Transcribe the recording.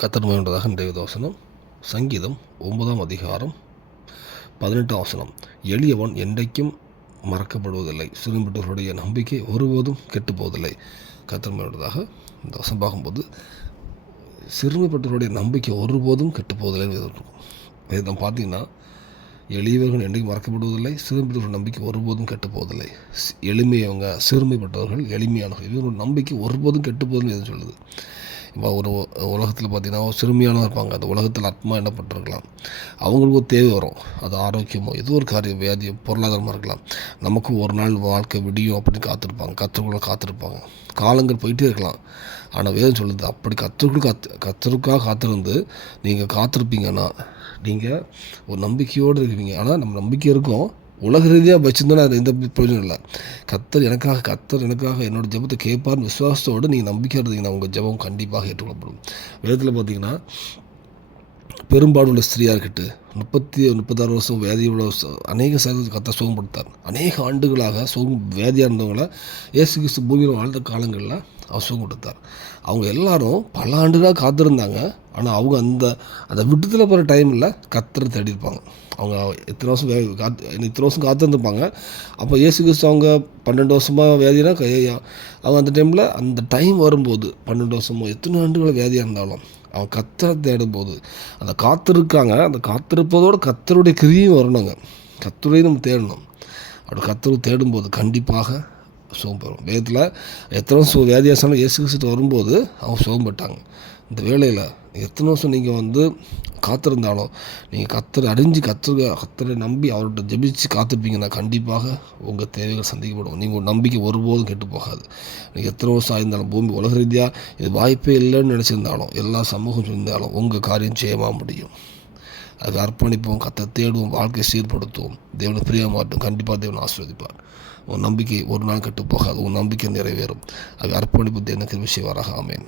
கர்த்தர் மகிமையுண்டதாக. இன்றைய வசனம் சங்கீதம் 9ஆம் அதிகாரம் 18ஆம் வசனம். எளியவன் என்றைக்கும் மறக்கப்படுவதில்லை, சிறுமிப்பட்டவர்களுடைய நம்பிக்கை ஒருபோதும் கெட்டு போவதில்லை. கர்த்தர் மகிமையுண்டதாக. இந்த வசனம் பார்க்கும்போது சிறுமிப்பட்டவர்களுடைய நம்பிக்கை ஒருபோதும் கெட்டு போவதில்லை இருக்கும். இதை பார்த்தீங்கன்னா, எளியவர்கள் என்றைக்கும் மறக்கப்படுவதில்லை, சிறுமிப்பட்டவர்கள் நம்பிக்கை ஒருபோதும் கெட்டு போவதில்லை. எளிமையவங்க சிறுமைப்பட்டவர்கள் எளிமையானவர்கள் இவங்களோட நம்பிக்கை ஒருபோதும் கெட்டு போவதில்லை எது சொல்லுது. இப்போ ஒரு உலகத்தில் பார்த்திங்கன்னா சிறுமியானவங்க இருப்பாங்க. அந்த உலகத்தில் ஆத்மா எண்ணப்பட்டிருக்கலாம். அவங்களுக்கு ஒரு தேவை வரும். அது ஆரோக்கியமோ ஏதோ ஒரு காரியம், வியாதியோ, பொருளாதாரமாக இருக்கலாம். நமக்கும் ஒரு நாள் வாழ்க்கை விடியும் அப்படின்னு காத்திருப்பாங்க. கத்தருக்குள்ள காத்திருப்பாங்க. காலங்கள் போயிட்டே இருக்கலாம். ஆனால் வேதம் சொல்லுது, அப்படி கத்தருக்காக காத்திருந்து நீங்கள் காத்திருப்பீங்கன்னா நீங்கள் ஒரு நம்பிக்கையோடு இருக்கிறீங்க. ஆனால் நம்ம நம்பிக்கை இருக்கும், உலக ரீதியாக வச்சுருந்தோன்னா அது எந்த பிரயோஜனம் இல்லை. கத்தர் எனக்காக என்னோடய ஜெபத்தை கேட்பார்னு விசுவாசத்தோடு நீங்கள் நம்பிக்கை இருந்தீங்கன்னா உங்கள் ஜெபம் கண்டிப்பாக ஏற்றுக்கொள்ளப்படும். வேதத்தில் பார்த்திங்கன்னா, பெரும்பாடுள்ள ஸ்திரியாக இருக்கட்டு 36 வருஷம் வியாதியுள்ள அநேக கத்தர் சுகப்படுத்தார். அநேக ஆண்டுகளாக வியாதியாக இருந்தவங்கள இயேசு கிறிஸ்து பூமியில் வாழ்ந்த காலங்களில் அவர் சுகம் கொடுத்தார். அவங்க எல்லாரும் பல ஆண்டுகளாக காத்திருந்தாங்க. ஆனால் அவங்க அந்த விட்டுத்தில் போகிற டைமில் கத்தரை தேடி இருப்பாங்க. அவங்க இத்தனை வருஷம் காத்திருந்துருப்பாங்க. அப்போ இயேசு கிறிஸ்து அவங்க 12 வருஷமாக வியாதினா அவங்க அந்த டைமில் அந்த டைம் வரும்போது 12 வருஷமோ எத்தனை ஆண்டுகள் வியாதியாக இருந்தாலும் அவங்க கத்தரை தேடும்போது அந்த காத்திருக்காங்க. அந்த காத்திருப்பதோடு கத்தருடைய கிரியும் வரணுங்க. கத்தரையும் நம்ம தேடணும். அப்படி கத்தரை தேடும்போது கண்டிப்பாக சுகம் பெறும். வேதத்தில் எத்தனை வியாதியாசனம் இயேசு கிறிஸ்து வரும்போது அவங்க சுகம் பெற்றாங்க. இந்த வேளையில் எத்தனை வருஷம் நீங்கள் காத்திருந்தாலும் நீங்கள் கத்தரை நம்பி அவர்கிட்ட ஜெபிச்சு காத்திருப்பீங்கன்னா கண்டிப்பாக உங்கள் தேவைகள் சந்திக்கப்படும். நீங்கள் நம்பிக்கை ஒருபோதும் கெட்டு போகாது. நீங்கள் எத்தனை வருஷம் ஆயிருந்தாலும், பூமி உலக ரீதியாக இது வாய்ப்பே இல்லைன்னு நினச்சிருந்தாலும், எல்லா சமூகம் இருந்தாலும் உங்கள் காரியம் செய்யமாக முடியும். அது அர்ப்பணிப்போம், கத்தரை தேடுவோம், வாழ்க்கையை சீர்படுத்துவோம், தேவனை பிரியமாட்டும். கண்டிப்பாக தேவனை ஆசீர்வதிப்பார். உன் நம்பிக்கை ஒரு நாள் கெட்டு போகாது. உன் நம்பிக்கை நிறைவேறும். அது அர்ப்பணிப்பு தேவனுக்கு விஷயம் வராக. ஆமென்.